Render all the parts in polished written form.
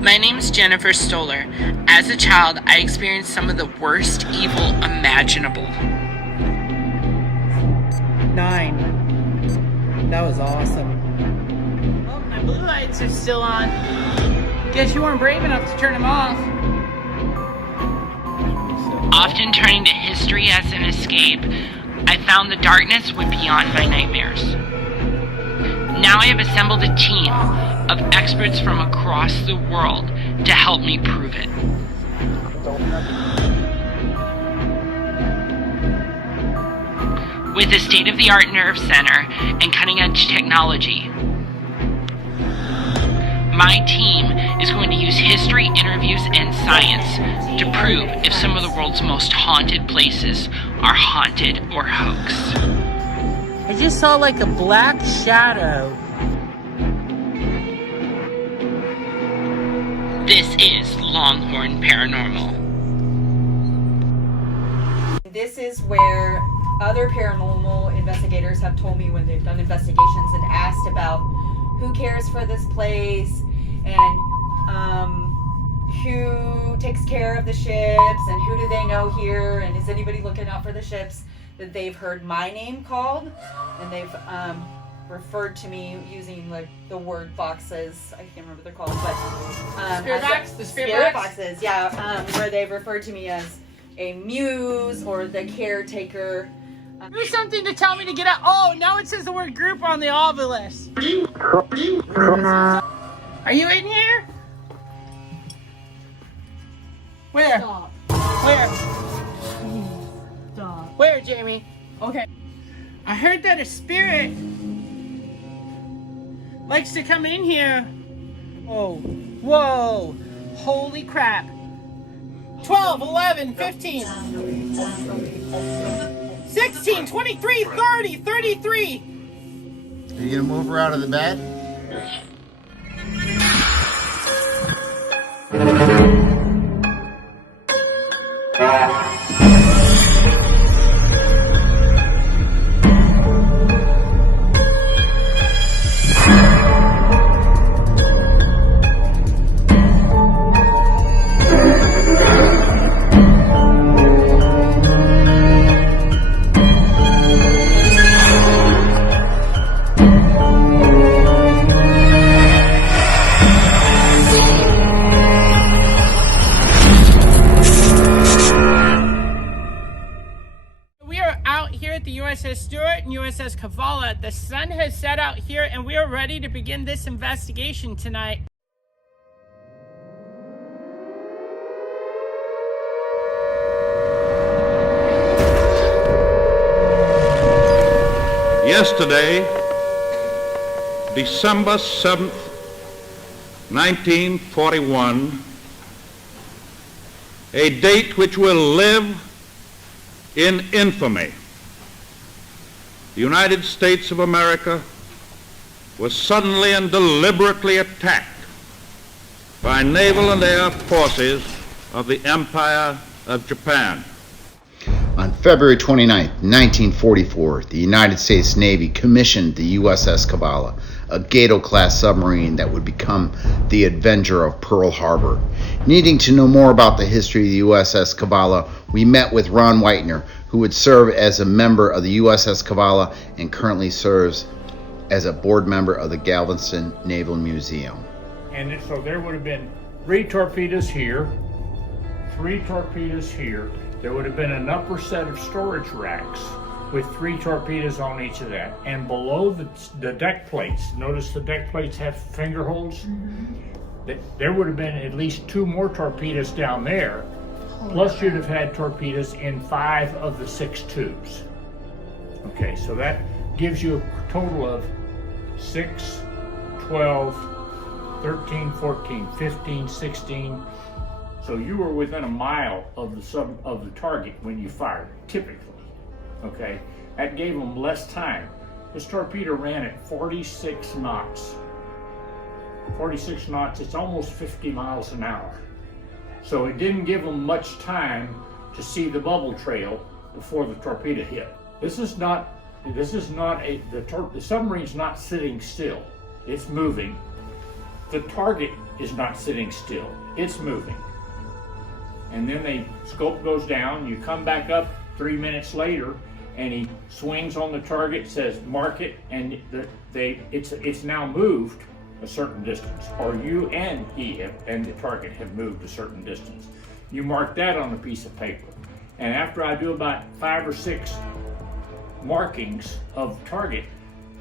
My name's Jennifer Stoller. As a child, I experienced some of the worst evil imaginable. 9. That was awesome. Oh, my blue lights are still on. Guess you weren't brave enough to turn them off. Often turning to history as an escape, I found the darkness went beyond my nightmares. Now I have assembled a team of experts from across the world to help me prove it. With a state-of-the-art nerve center and cutting-edge technology, my team is going to use history, interviews, and science to prove if some of the world's most haunted places are haunted or hoax. I just saw like a black shadow. This is Longhorn Paranormal. This is where other paranormal investigators have told me when they've done investigations and asked about who cares for this place and who takes care of the ships and who do they know here and is anybody looking out for the ships, that they've heard my name called and they've referred to me using like the word boxes. I can't remember what they're called, but The spirit boxes, yeah, where they've referred to me as a muse or the caretaker. Do something to tell me to get out. Oh, now it says the word group on the obelisk. Are you in here? Where? Stop. Where? Stop. Where, Jamie? Okay. I heard that a spirit likes to come in here. Oh, whoa. Holy crap. 12, 11, 15, 16, 23, 30, 33. Are you gonna move her out of the bed? USS and USS Cavalla. The sun has set out here and we are ready to begin this investigation tonight. Yesterday, December 7th, 1941, a date which will live in infamy. The United States of America was suddenly and deliberately attacked by naval and air forces of the Empire of Japan. On February 29, 1944, the United States Navy commissioned the USS Cavalla, a Gato-class submarine that would become the Avenger of Pearl Harbor. Needing to know more about the history of the USS Cavalla, we met with Ron Whitener, who would serve as a member of the USS Cavalla and currently serves as a board member of the Galveston Naval Museum. And so there would have been 3 torpedoes here, 3 torpedoes here. There would have been an upper set of storage racks with 3 torpedoes on each of that. And below the deck plates, notice the deck plates have finger holes? There would have been at least 2 more torpedoes down there. Plus you'd have had torpedoes in 5 of the 6 tubes. Okay, so that gives you a total of 6, 12, 13, 14, 15, 16. So you were within a mile of the target when you fired, typically. Okay, that gave them less time. This torpedo ran at 46 knots. 46 knots, it's almost 50 miles an hour. So it didn't give them much time to see the bubble trail before the torpedo hit. The submarine's not sitting still. It's moving. the target is not sitting still, it's moving. And then the scope goes down, you come back up 3 minutes later, and he swings on the target, says mark it, and it's now moved a certain distance, or you and he and the target have moved a certain distance. You mark that on a piece of paper. And after I do about 5 or 6 markings of target,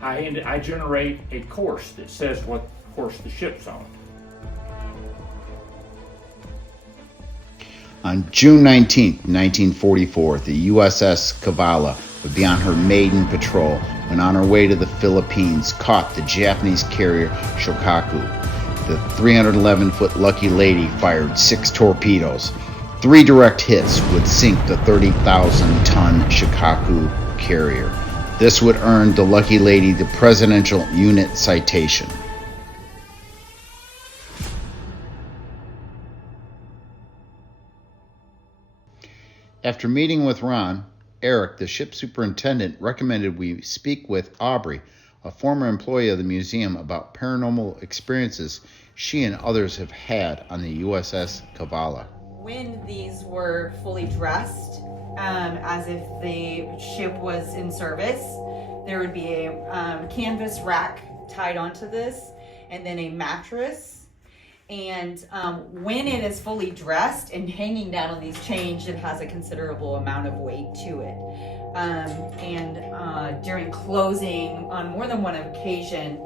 I generate a course that says what course the ship's on. On June 19, 1944, the USS Cavalla would be on her maiden patrol when on her way to the Philippines caught the Japanese carrier Shokaku. The 311-foot Lucky Lady fired 6 torpedoes. 3 direct hits would sink the 30,000-ton Shokaku Carrier. This would earn the Lucky Lady the Presidential Unit Citation. After meeting with Ron, Eric, the ship superintendent, recommended we speak with Aubrey, a former employee of the museum, about paranormal experiences she and others have had on the USS Cavalla. When these were fully dressed, as if the ship was in service, there would be a canvas rack tied onto this, and then a mattress. And when it is fully dressed and hanging down on these chains, it has a considerable amount of weight to it. During closing, on more than one occasion,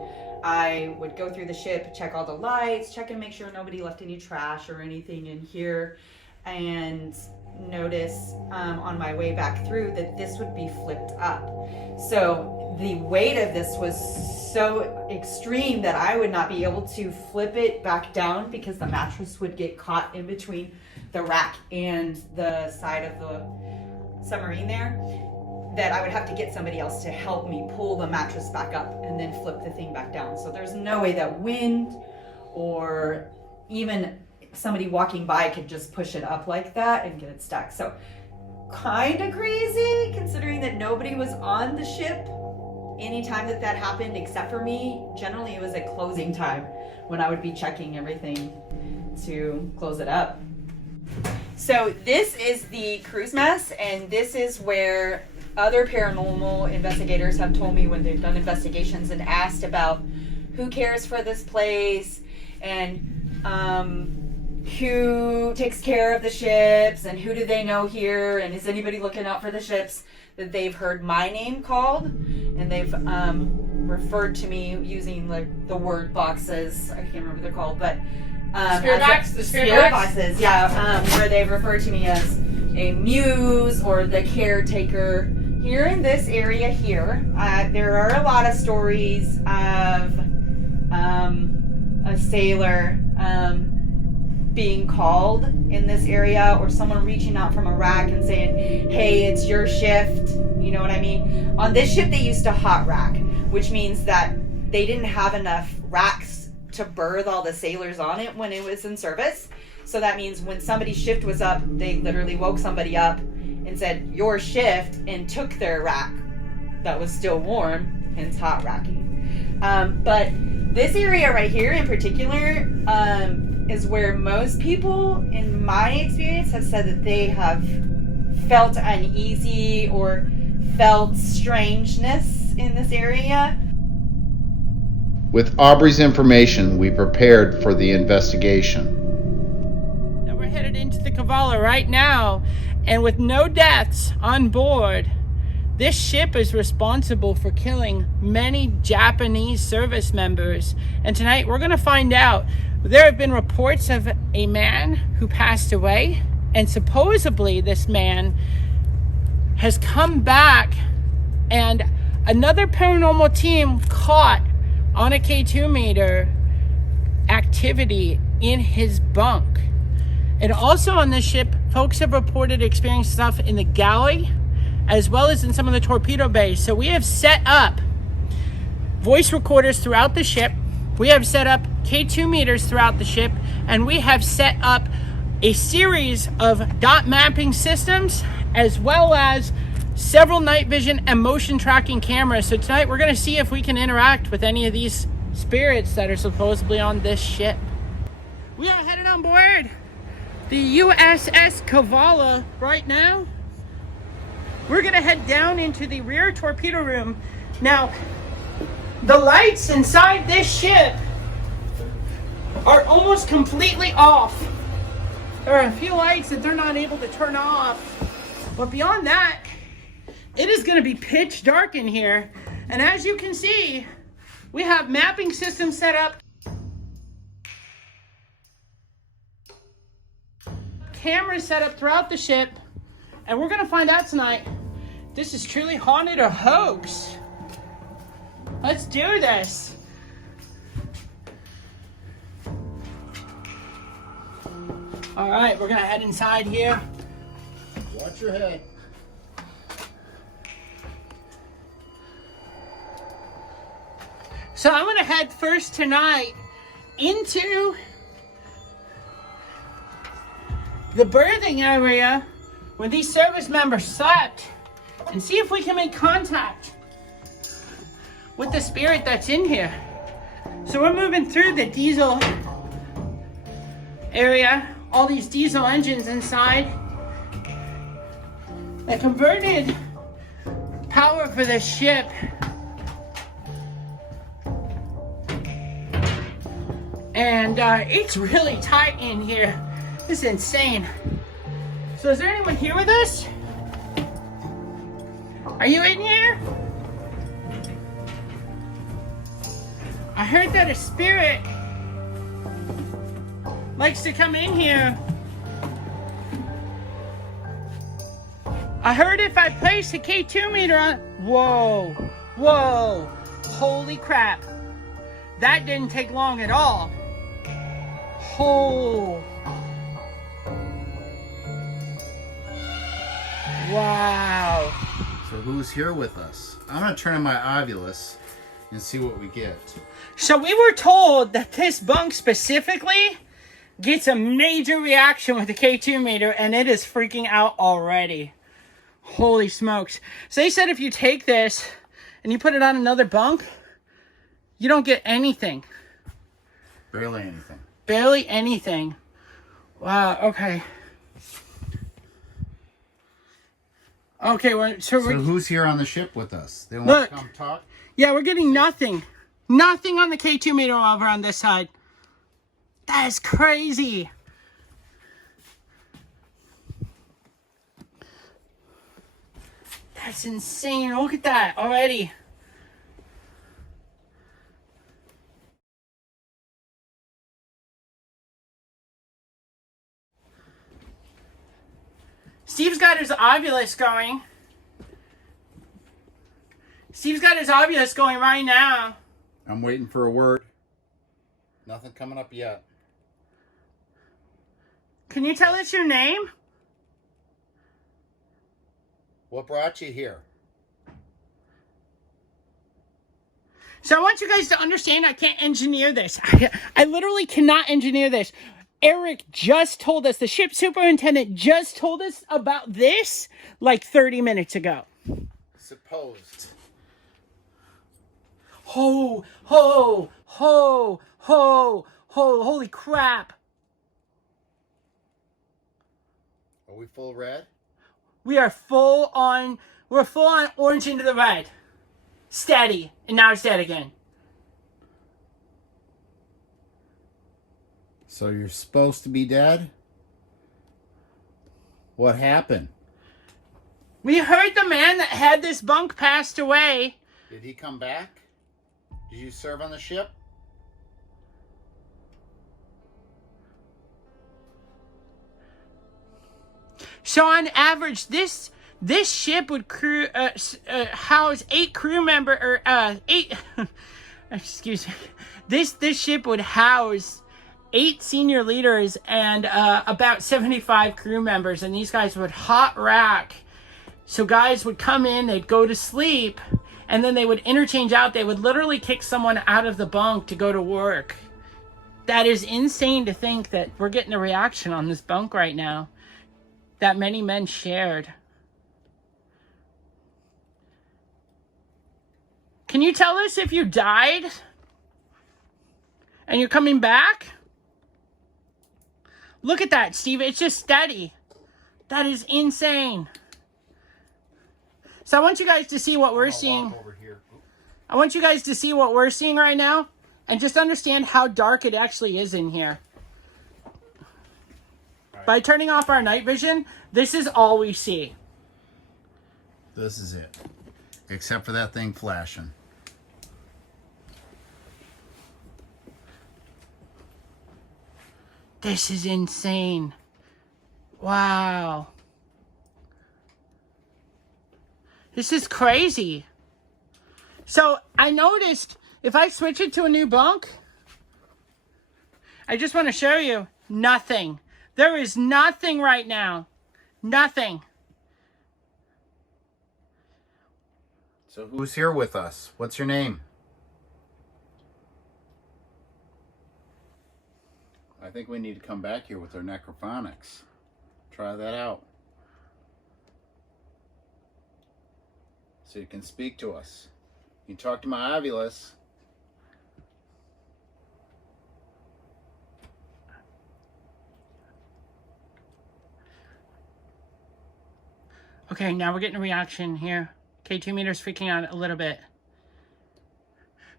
I would go through the ship, check all the lights, check and make sure nobody left any trash or anything in here, and notice on my way back through that this would be flipped up. So the weight of this was so extreme that I would not be able to flip it back down because the mattress would get caught in between the rack and the side of the submarine there, that I would have to get somebody else to help me pull the mattress back up and then flip the thing back down. So there's no way that wind or even somebody walking by could just push it up like that and get it stuck. So kind of crazy considering that nobody was on the ship anytime that happened except for me. Generally it was at closing time when I would be checking everything to close it up. So this is the cruise mess, and this is where other paranormal investigators have told me when they've done investigations and asked about who cares for this place and who takes care of the ships and who do they know here and is anybody looking out for the ships, that they've heard my name called and they've referred to me using like the word boxes. I can't remember what they're called, but the spirit boxes, yeah, where they've referred to me as a muse or the caretaker. Here in this area here, there are a lot of stories of a sailor being called in this area, or someone reaching out from a rack and saying, hey, it's your shift. You know what I mean? On this ship, they used to hot rack, which means that they didn't have enough racks to berth all the sailors on it when it was in service. So that means when somebody's shift was up, they literally woke somebody up and said, your shift, and took their rack that was still warm, hence hot racking. But this area right here in particular is where most people, in my experience, have said that they have felt uneasy or felt strangeness in this area. With Aubrey's information, we prepared for the investigation. Now we're headed into the Cavalla right now, and with no deaths on board, this ship is responsible for killing many Japanese service members. And tonight we're going to find out. There have been reports of a man who passed away, and supposedly this man has come back, and another paranormal team caught on a K2 meter activity in his bunk. And also on this ship, folks have reported experiencing stuff in the galley as well as in some of the torpedo bays. So we have set up voice recorders throughout the ship. We have set up K2 meters throughout the ship, and we have set up a series of dot mapping systems as well as several night vision and motion tracking cameras. So tonight we're going to see if we can interact with any of these spirits that are supposedly on this ship. We are headed on board the USS Cavalla right now. We're gonna head down into the rear torpedo room. Now, the lights inside this ship are almost completely off. There are a few lights that they're not able to turn off. But beyond that, it is gonna be pitch dark in here. And as you can see, we have mapping systems set up, cameras set up throughout the ship, and we're gonna find out tonight if this is truly haunted or hoax. Let's do this. All right, we're gonna head inside here. Watch your head. So I'm gonna head first tonight into the berthing area where these service members slept and see if we can make contact with the spirit that's in here. So we're moving through the diesel area, all these diesel engines inside. They converted power for this ship. And it's really tight in here. This is insane. So is there anyone here with us? Are you in here? I heard that a spirit likes to come in here. I heard if I place a K2 meter on... Whoa. Whoa. Holy crap. That didn't take long at all. Oh. Wow. So who's here with us? I'm gonna turn on my Ovilus and see what we get. So we were told that this bunk specifically gets a major reaction with the K2 meter, and it is freaking out already. Holy smokes. So they said if you take this and you put it on another bunk, you don't get anything. Barely anything. Barely anything. Wow, okay. Okay, So who's here on the ship with us? They want Look. to come talk? Yeah, we're getting nothing. Nothing on the K2 meter over on this side. That is crazy. That's insane. Look at that already. Steve's got his Ovilus going. Steve's got his Ovilus going right now. I'm waiting for a word. Nothing coming up yet. Can you tell us your name? What brought you here? So I want you guys to understand I can't engineer this. I literally cannot engineer this. Eric just told us, the ship superintendent just told us about this like 30 minutes ago. Supposed. Ho, ho, ho, ho, ho, holy crap. Are we full red? We are we're full on orange into the red. Steady, and now it's dead again. So you're supposed to be dead? What happened? We heard the man that had this bunk passed away. Did he come back? Did you serve on the ship? So on average, this ship would house 8 crew member excuse me. This ship would house 8 senior leaders and about 75 crew members, and these guys would hot rack. So guys would come in, they'd go to sleep, and then they would interchange out. They would literally kick someone out of the bunk to go to work. That is insane to think that we're getting a reaction on this bunk right now that many men shared. Can you tell us if you died? And you're coming back? Look at that, Steve. It's just steady. That is insane. So I want you guys to see what we're seeing. I want you guys to see what we're seeing right now and just understand how dark it actually is in here. By turning off our night vision, this is all we see. This is it. Except for that thing flashing. This is insane. Wow. This is crazy. So I noticed if I switch it to a new bunk, I just want to show you nothing. There is nothing right now. Nothing. So who's here with us? What's your name? I think we need to come back here with our necrophonics. Try that out. So you can speak to us. You can talk to my ovulus. Okay, now we're getting a reaction here. K2 meter's freaking out a little bit.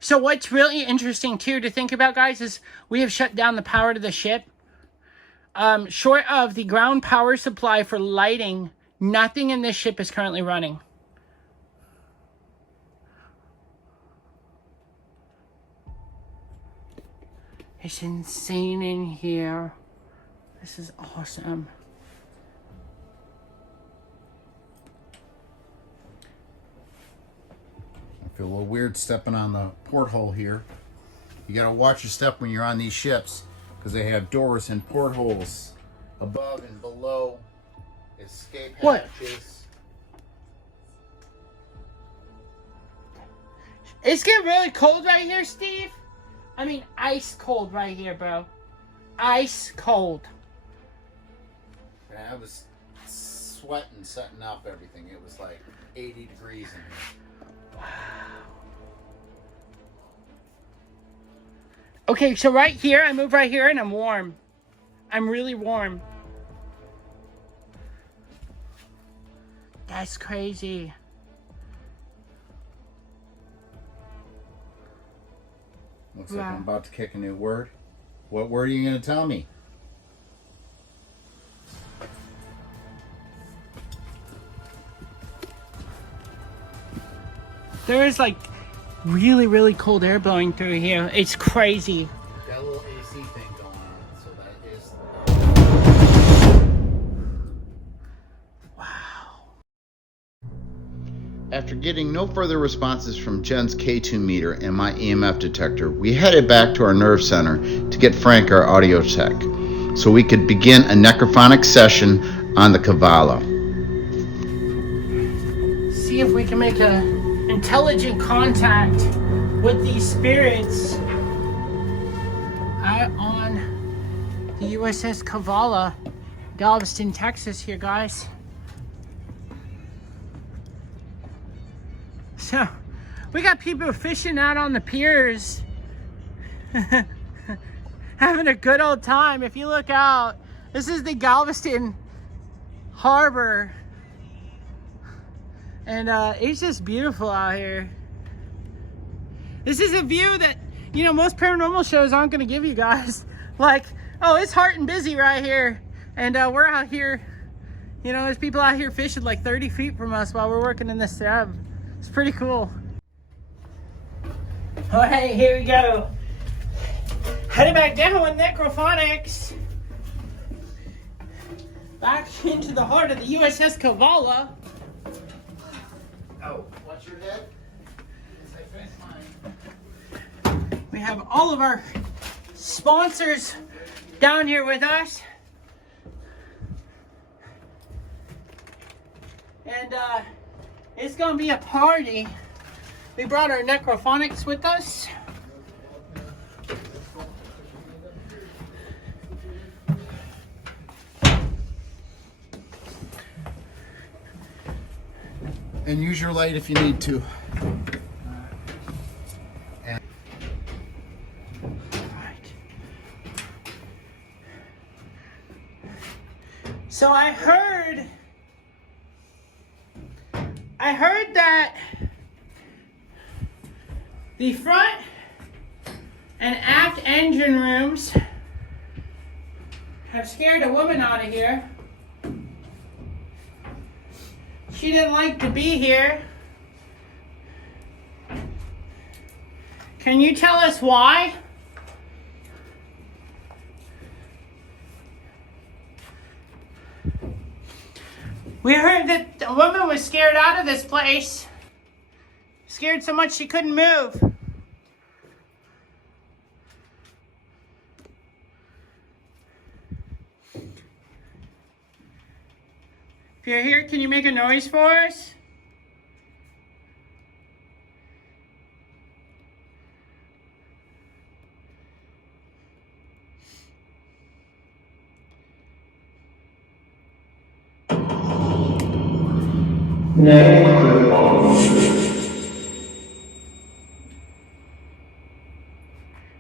So what's really interesting too to think about, guys, is we have shut down the power to the ship. Short of the ground power supply for lighting, nothing in this ship is currently running. It's insane in here. This is awesome. I feel a little weird stepping on the porthole here. You gotta watch your step when you're on these ships because they have doors and portholes above and below, escape hatches. What? It's getting really cold right here, Steve. I mean, ice cold right here, bro. Ice cold. I was sweating, setting up everything. It was like 80 degrees in here. Okay, so right here, I move right here and I'm warm. I'm really warm. That's crazy. Looks like I'm about to kick a new word. What word are you going to tell me? There is like really, really cold air blowing through here. It's crazy. Got a little AC thing going on, so that is... Wow. After getting no further responses from Jen's K2 meter and my EMF detector, we headed back to our nerve center to get Frank, our audio tech, so we could begin a necrophonic session on the Cavalla. See if we can make a intelligent contact with these spirits out on the USS Cavalla, Galveston, Texas here, guys. So, we got people fishing out on the piers, having a good old time. If you look out, this is the Galveston Harbor. And it's just beautiful out here. This is a view that, you know, most paranormal shows aren't going to give you guys. Like, oh, it's hot and busy right here. And we're out here, you know, there's people out here fishing like 30 feet from us while we're working in this sub. It's pretty cool. Oh, hey, here we go. Heading back down with necrophonics. Back into the heart of the USS Cavalla. Oh, watch your head. We have all of our sponsors down here with us. And it's gonna be a party. We brought our necrophonics with us. And use your light if you need to. Right. So I heard that the front and aft engine rooms have scared a woman out of here. She didn't like to be here. Can you tell us why? We heard that the woman was scared out of this place. Scared so much she couldn't move. If you're here, can you make a noise for us?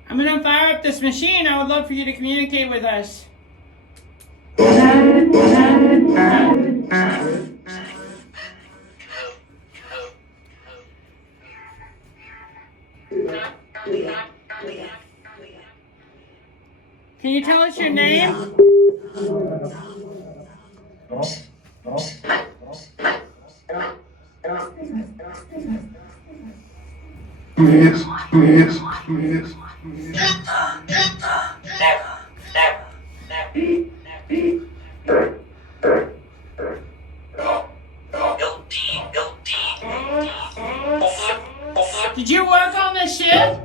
I'm going to fire up this machine. I would love for you to communicate with us. Can you tell us your name? Did you work on this ship?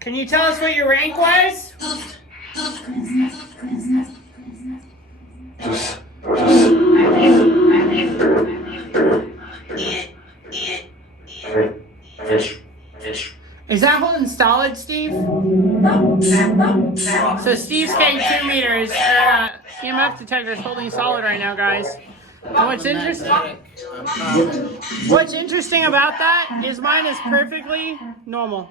Can you tell us what your rank was? Is that holding solid, Steve? So Steve's K2 meters, EMF detector is holding solid right now, guys. And what's interesting about that is mine is perfectly normal.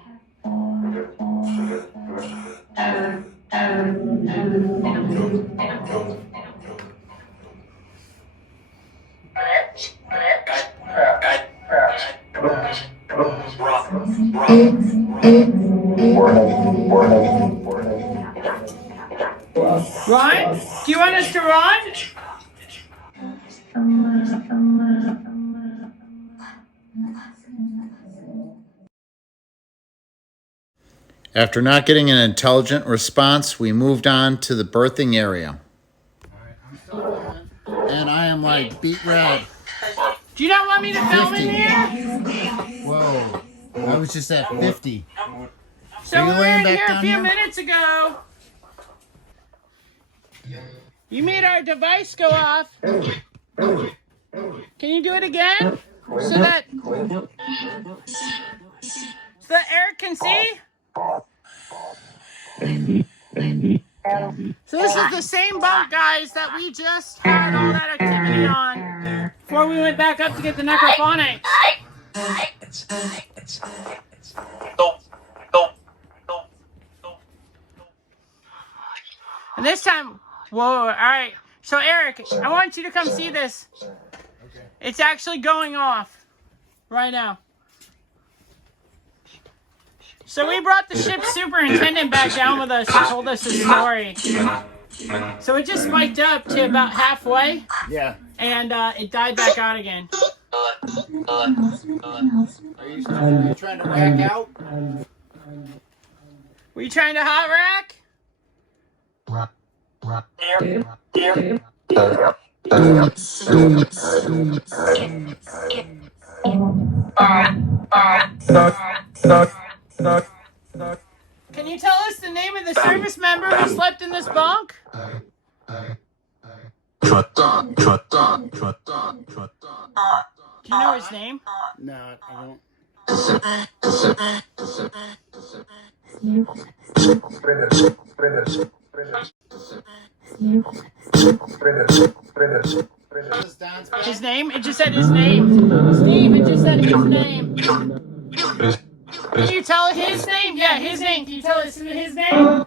Ron, do you want us to run? After not getting an intelligent response, we moved on to the berthing area. And I am like beat red. Do you not want me to film in here? Whoa. I was just at 50. So we were in here a few minutes ago. You made our device go off. Can you do it again? So that Eric can see? So this is the same bunk, guys, that we just had all that activity on before we went back up to get the necrophonics. And this time, whoa, all right. So Eric, I want you to come see this. It's actually going off right now. So we brought the ship's superintendent back down with us and told us a story. So it just spiked up to about halfway. Yeah. And it died back out again. Are you trying to rack out? Were you trying to hot rack? Can you tell us the name of the service member who slept in this bunk? Do you know his name? No, I don't. His name? It just said his name. Steve, it just said his name. Can you tell his name? Yeah, his name. Can you tell us his name?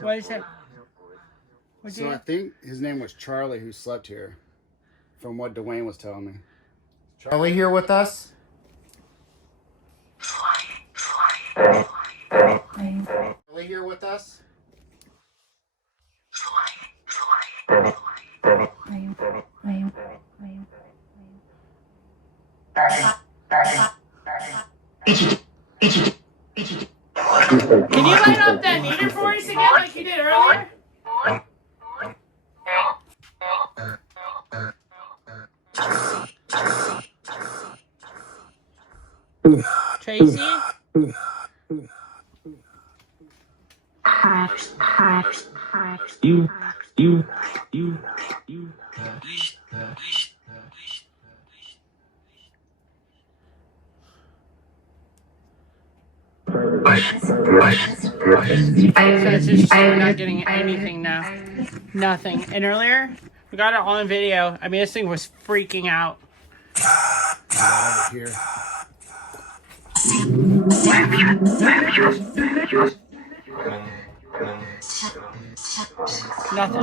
What is it? So I think his name was Charlie, who slept here, from what Dwayne was telling me. Charlie here with us? Charlie here with us? Can you light up that meter for us again like you did earlier? Tracy? We're not getting anything now. Nothing. And earlier, we got it on video. I mean, this thing was freaking out. Here. Nothing.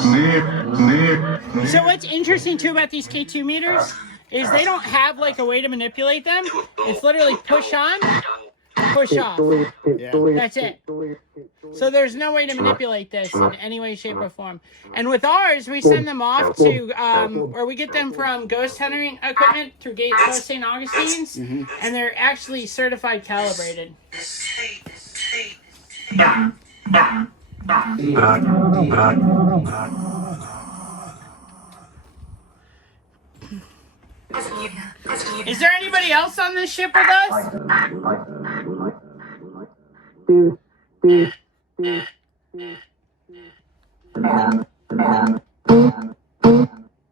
So what's interesting too about these K2 meters is they don't have like a way to manipulate them. It's literally push on, push off. Yeah. That's it. So there's no way to manipulate this in any way, shape, or form. And with ours, we send them off to, or we get them from ghost hunting equipment through Gate Coast St. Augustine's, and they're actually certified calibrated. Is there anybody else on this ship with us?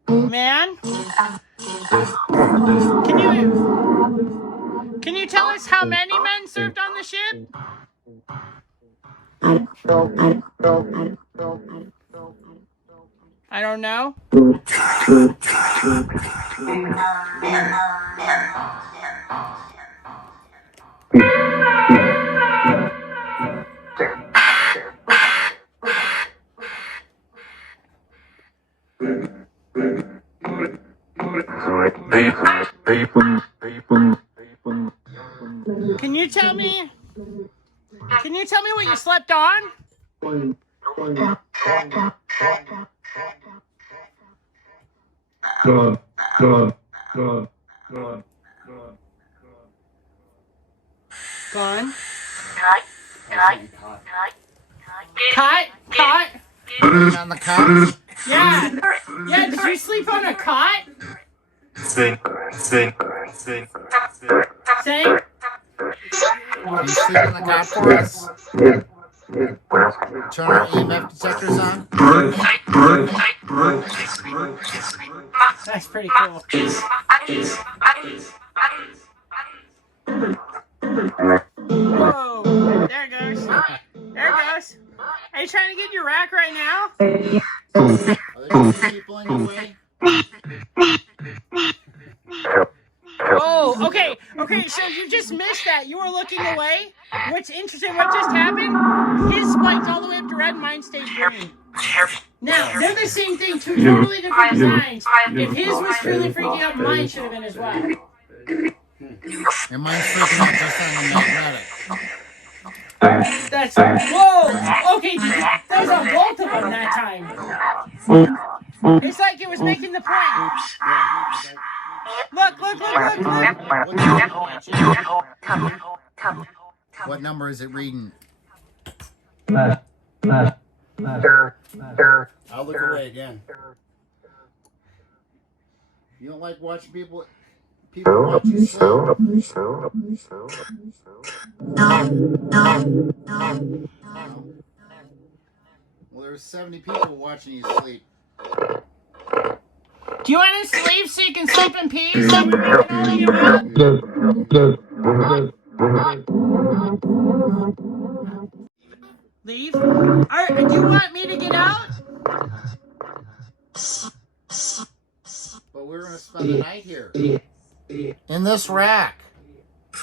Man? Can you tell us how many men served on the ship? I don't know. Can you tell me? Can you tell me what you slept on? Gone. Cot? On the couch? Yeah. Yeah, did you sleep on a cot? Same? Can you sleep on the couch for us? Turn our EMF detectors on? That's pretty cool. Whoa, there it goes. There it goes. Are you trying to get your rack right now? Are there people in your way? Oh, okay. Okay, so you just missed that. You were looking away. What's interesting, what just happened? His spiked all the way up to red, mine stayed green. Now, they're the same thing, two totally different designs. If his was truly freaking out, mine should have been as well. And mine's freaking out just on the magnetic. That's, whoa! Okay, there's a bolt of them that time. It's like it was making the point. Look. What number is it reading? I'll look away again. You don't like watching people people watch you sleep. Well, there were 70 people watching you sleep. Do you want to sleep so you can sleep in peace? Are we making all of you up? Leave? Do you want me to get out? But we're going to spend the night here. In this rack.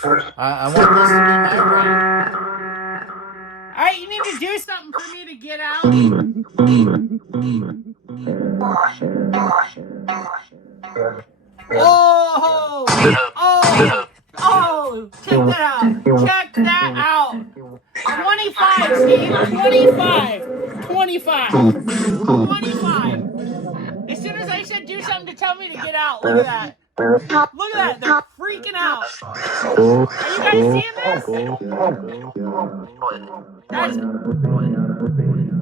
I want this to be my rack. Alright, you need to do something for me to get out. Oh, check that out. Check that out. 25, Steve. 25. As soon as I said do something to tell me to get out, look at that. Look at that. They're freaking out. Are you guys seeing this?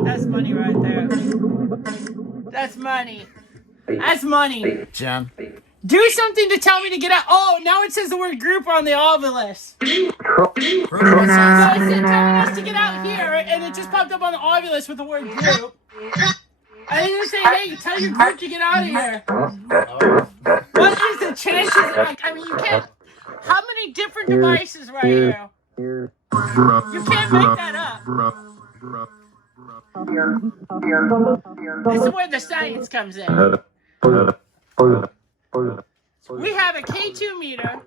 That's money right there. That's money. That's money. Jen. Do something to tell me to get out. Oh, now it says the word group on the Ovilus. So it said telling us to get out here, and it just popped up on the Ovilus with the word group. I think they say, hey, tell your group to get out of here. What is the chances? Like, I mean, you can't. How many different devices right here? You can't make that up. This is where the science comes in. We have a K2 meter.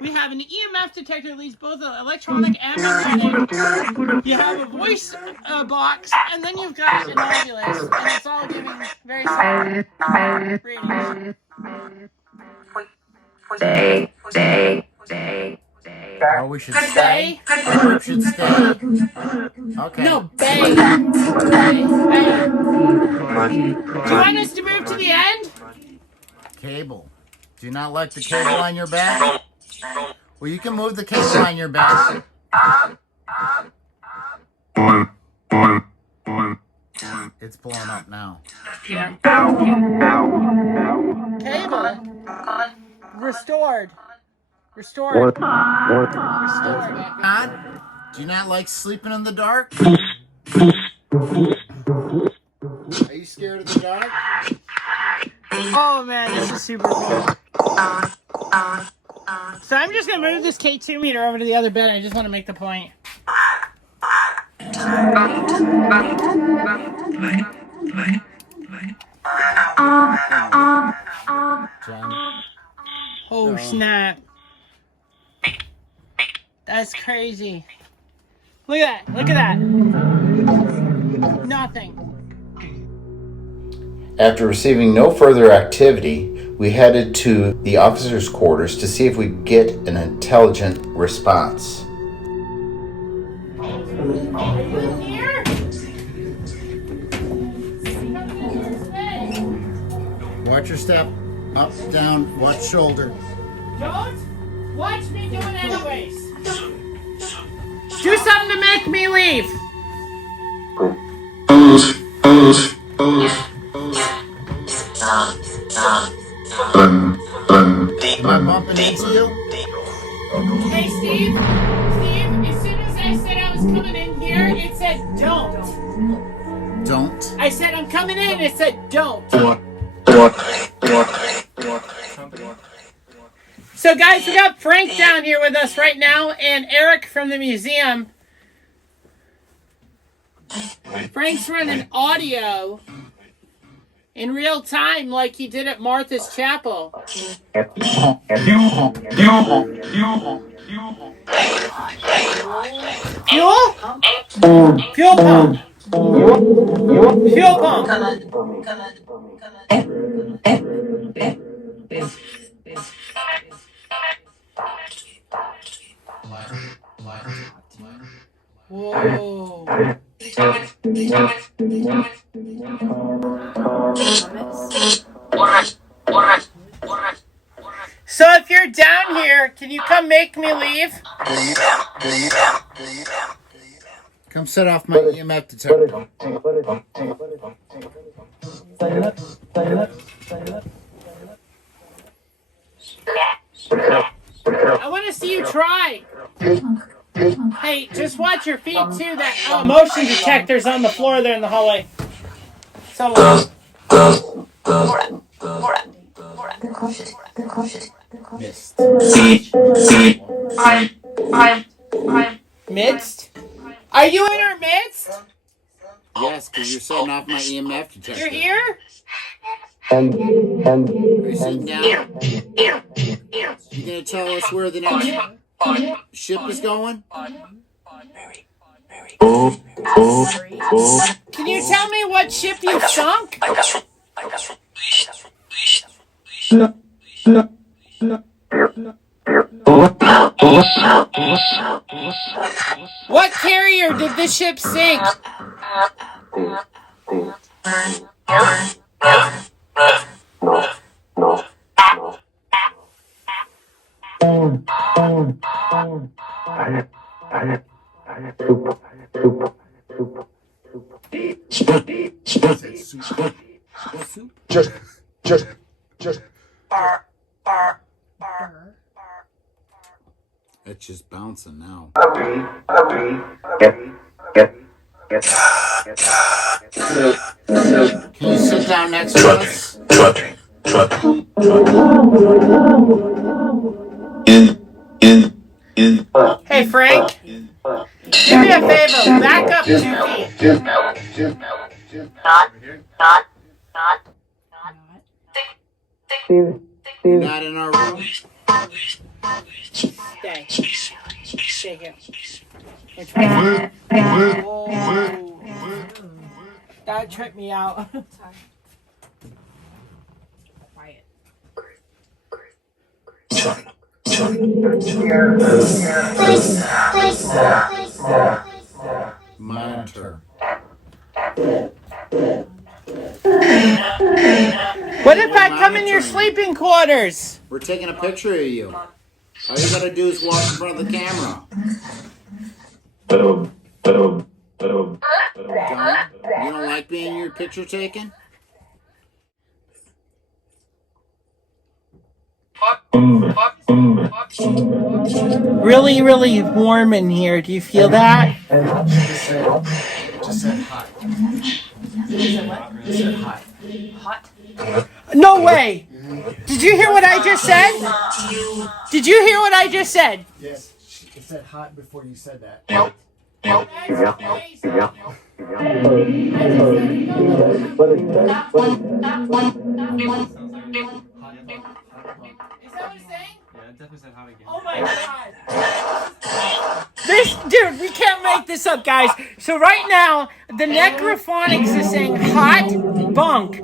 We have an EMF detector that leads both electronic and magnetic. You have a voice box, and then you've got an Ovilus, and it's all giving very similar readings. Oh, we should stay? We should stay? Okay. No, bay. Do you want us to move to the end? Cable. Do you not like the cable on your back? Well, you can move the cable on your back. It's blowing up now. Yeah. Cable. Restored. Do you not like sleeping in the dark? Are you scared of the dark? Oh man, this is super cool. So I'm just gonna move this K2 meter over to the other bed. I just want to make the point. Oh snap. That's crazy. Look at that. Nothing. After receiving no further activity, we headed to the officers' quarters to see if we could get an intelligent response. Are you here? Watch your step. Up, down, watch shoulder. Don't watch me do it anyways. Do something to make me leave. Am I bumping into you? Hey, Steve, as soon as I said I was coming in here, it said don't. Don't? I said I'm coming in, it said don't. So guys, we got Frank down here with us right now and Eric from the museum. Frank's running audio in real time like he did at Martha's Chapel. Fuel? Fuel pump. Fuel pump. Whoa. So if you're down here, can you come make me leave? Come set off my EMF detector. I want to see you try. Hey, just watch your feet too. That motion detector's on the floor there in the hallway. So. Midst? Are you in our midst? Yes, because you're setting off my EMF detector. You're here? Are you sitting down? You gonna tell us where the next ship is going? Can you tell me what ship you sunk? What carrier did this ship sink? It's just bouncing now. Can you sit down next to us? Hey, Frank. Do me a favor. Back up 2 feet. Not in our room. Stay. Stay here. Whoa. That tripped me out. Quiet. Monitor. What if I come in your sleeping quarters? We're taking a picture of you. All you gotta do is walk in front of the camera. Don, you don't like being your picture taken? Really, really warm in here. Do you feel that? Just said hot. Just said hot. No way! Did you hear what I just said? Did you hear what I just said? Yes, it said hot before you said that. Is that what it's saying? Yeah, it definitely said hot again. Oh my god! This dude, we can't make this up, guys. So right now, the necrophonics is saying hot bunk.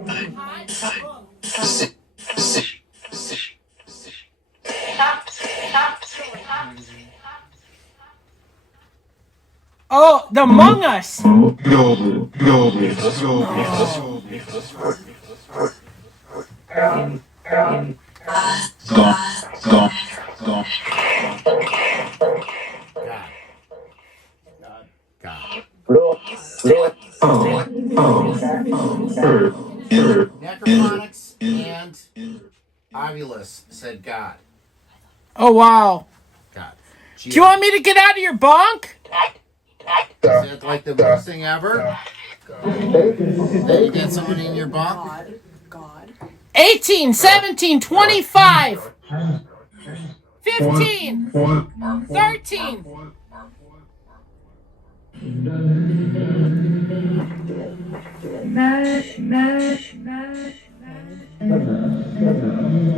Oh, the Among Us. Necrophonics and Ovulus said God. Oh wow. God. Do you want me to get out of your bunk? Is that like the worst thing ever? That you get someone in your bunk? God. 18, 17, 25, 15, 13.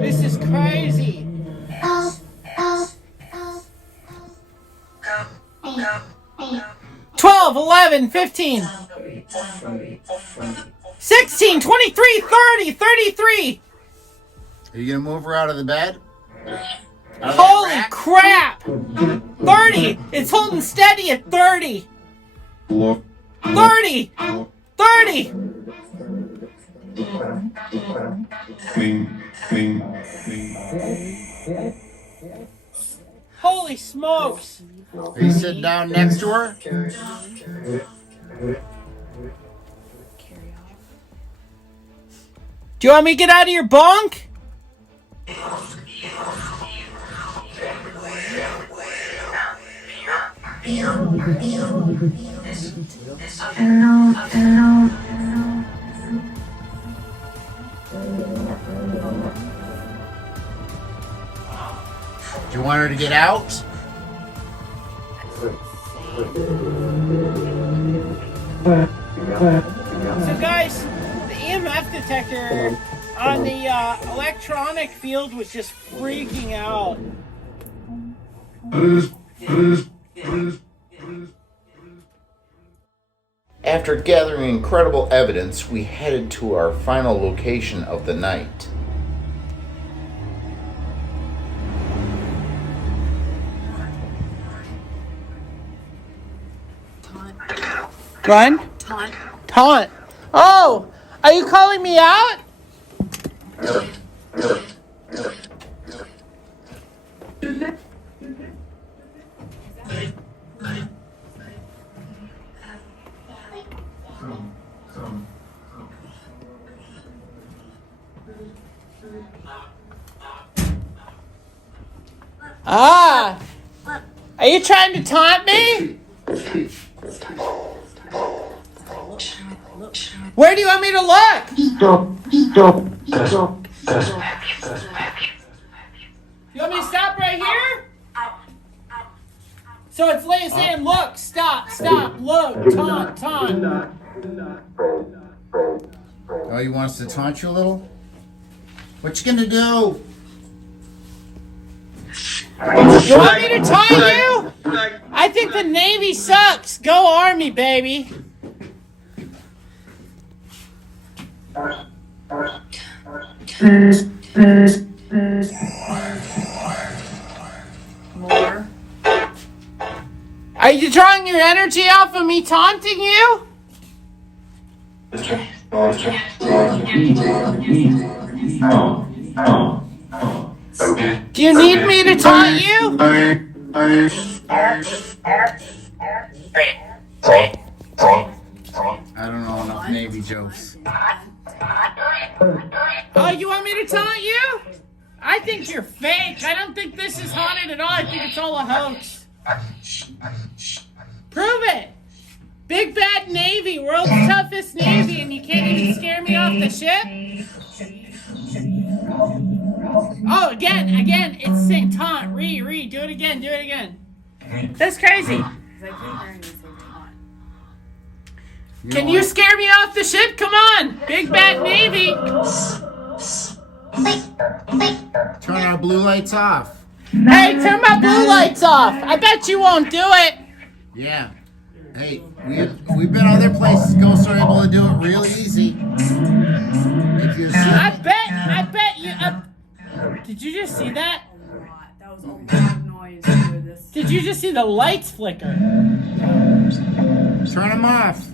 This is crazy. 12, 11, 15, 16, 23, 30, 33. Are you gonna move her out of the bed? Holy crap! 30. It's holding steady at 30. 30. 30. Holy smokes. Are you sitting down next to her? Do you want me to get out of your bunk? Do you want her to get out? So guys, the EMF detector on the electronic field was just freaking out. After gathering incredible evidence, we headed to our final location of the night. Run? Taunt. Taunt. Oh, are you calling me out? Ah, are you trying to taunt me? Where do you want me to look? You want me to stop right here? So it's like saying, look, stop, look, taunt. Oh, you want us to taunt you a little? What you gonna do? You want me to taunt you? I think the Navy sucks. Go Army, baby. More. Are you drawing your energy off of me taunting you? Do you need me to taunt you? I don't know enough Navy jokes. Oh, you want me to taunt you? I think you're fake. I don't think this is haunted at all. I think it's all a hoax. Prove it. Big bad Navy, world's toughest Navy, and you can't even scare me off the ship? Oh, again, it's saying taunt, do it again. That's crazy. Can you scare me off the ship? Come on, big bad Navy. Turn our blue lights off. Hey, turn my blue lights off. I bet you won't do it. Yeah. Hey, we've been other places. Ghosts are able to do it real easy. If you I bet you. Did you just see that? That was a loud noise for this. Did you just see the lights flicker? Turn them off.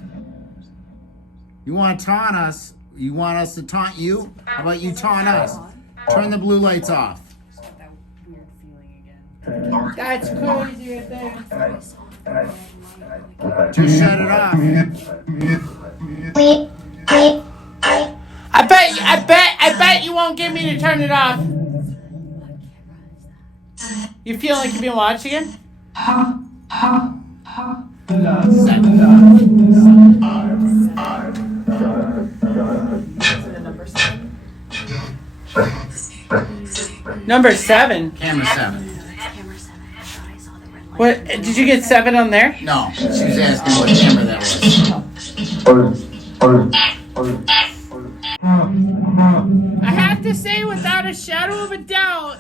You want to taunt us? You want us to taunt you? How about you taunt us? Turn the blue lights off. That weird feeling again. That's crazy right there. Just shut it off. I bet you won't get me to turn it off. You feel like you've been watching it? Number 7. Camera 7. What? Did you get 7 on there? No, she was asking what camera that was. I have to say, without a shadow of a doubt,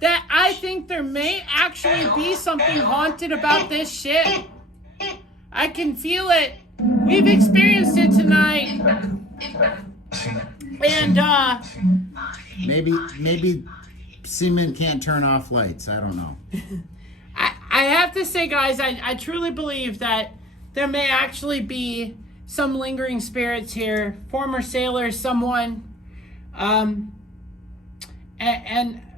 that I think there may actually be something haunted about this ship. I can feel it. We've experienced it tonight. And, Maybe seamen can't turn off lights. I don't know. I have to say, guys, I truly believe that there may actually be some lingering spirits here. Former sailors, someone. And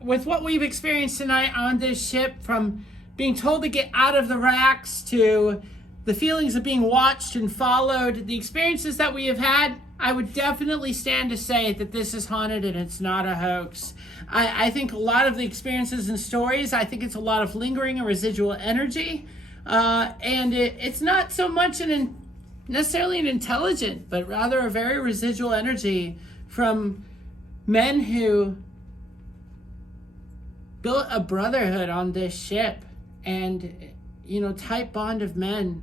with what we've experienced tonight on this ship, from being told to get out of the racks to the feelings of being watched and followed, the experiences that we have had, I would definitely stand to say that this is haunted and it's not a hoax. I think a lot of the experiences and stories, I think it's a lot of lingering and residual energy. And it's not so much necessarily an intelligent, but rather a very residual energy from men who built a brotherhood on this ship, and tight bond of men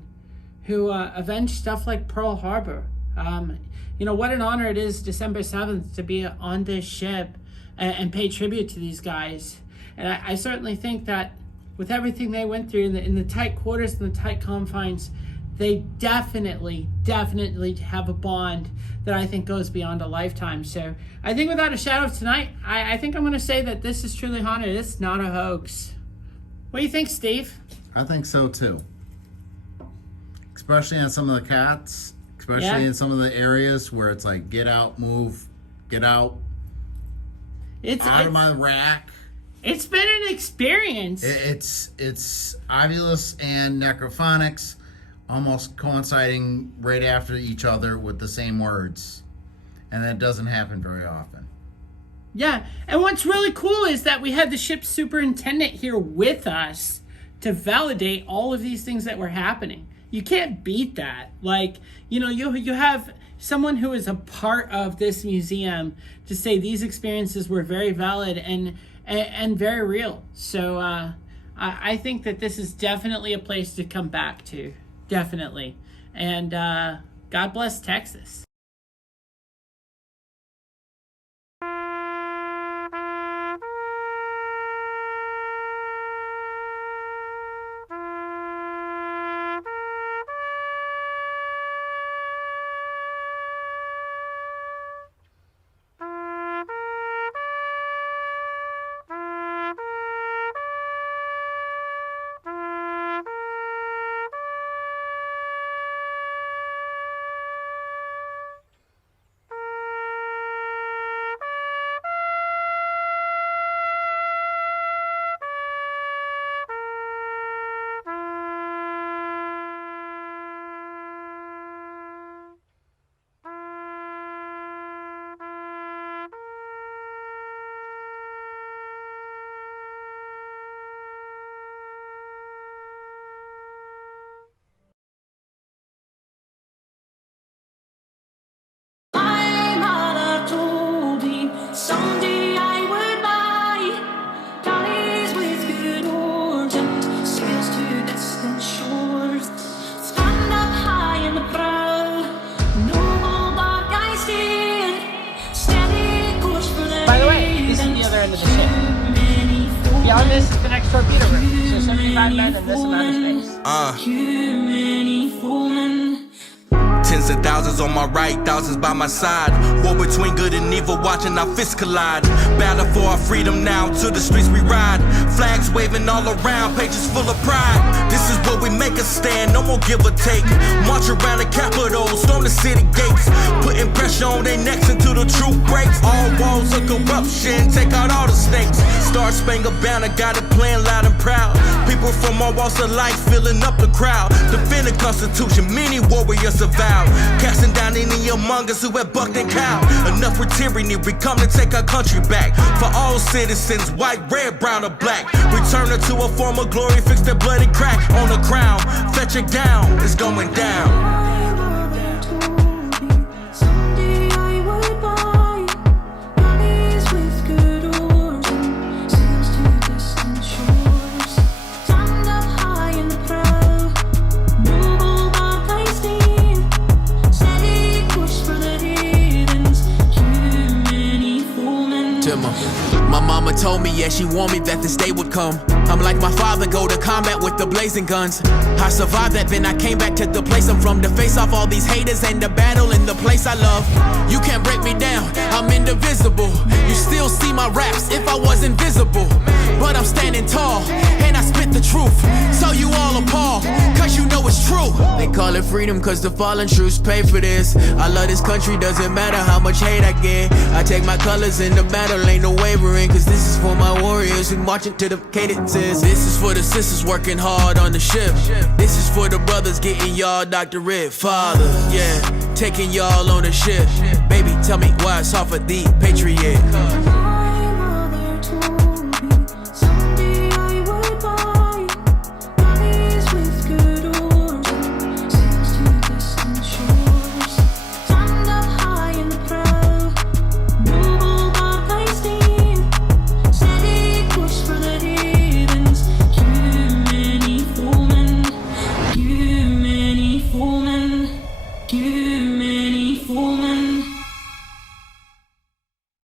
who avenged stuff like Pearl Harbor. What an honor it is December 7th to be on this ship and pay tribute to these guys. And I certainly think that with everything they went through in the tight quarters and the tight confines, they definitely have a bond that I think goes beyond a lifetime. So I think without a shadow of tonight, I think I'm going to say that this is truly haunted. It's not a hoax. What do you think, Steve? I think so too. Especially on some of the cats, especially in some of the areas where it's like, get out, move, get out. It's out of my rack. It's been an experience. It's Ovulus and Necrophonics almost coinciding right after each other with the same words. And that doesn't happen very often. Yeah, and what's really cool is that we had the ship's superintendent here with us to validate all of these things that were happening. You can't beat that. You have someone who is a part of this museum to say these experiences were very valid and very real. So I think that this is definitely a place to come back to. Definitely. And God bless Texas. Beyond this is the next torpedo room. So 75 men in this amount of space. Tens of thousands on my right, thousands by my side. War between good and evil, watching our fists collide. Battle for our freedom now, to the streets we ride. Flags waving all around, pages full of pride. This is where we make a stand, no more give or take. March around the Capitol, storm the city gates. Putting pressure on their necks until the truth breaks. All walls of corruption, take out all the snakes. Star Spangled Banner, got it playing loud and proud. People from all walks of life filling up the crowd. Defend the Constitution, many warriors have vowed. Casting down any among us who have bucked and cowed. Enough with tyranny, we come to take our country back. For all citizens, white, red, brown, or black. Return her to a form of glory, fix their bloody crack on the crown. Fetch it down, it's going down. My mama told me, yeah, she warned me that this day would come. I'm like my father, go to combat with the blazing guns. I survived that, then I came back to the place I'm from, to face off all these haters and the battle in the place I love. You can't break me down, I'm indivisible. You still see my raps if I was invisible. But I'm standing tall, and I spit the truth. So you all appalled, cause you know it's true. They call it freedom cause the fallen troops pay for this. I love this country, doesn't matter how much hate I get. I take my colors in the battle, ain't no wavering. Cause this is for my warriors who marching to the cadences. This is for the sisters working hard on the ship. This is for the brothers getting y'all doctorate. Father, yeah, taking y'all on the ship. Baby, tell me why it's hard for the Patriot.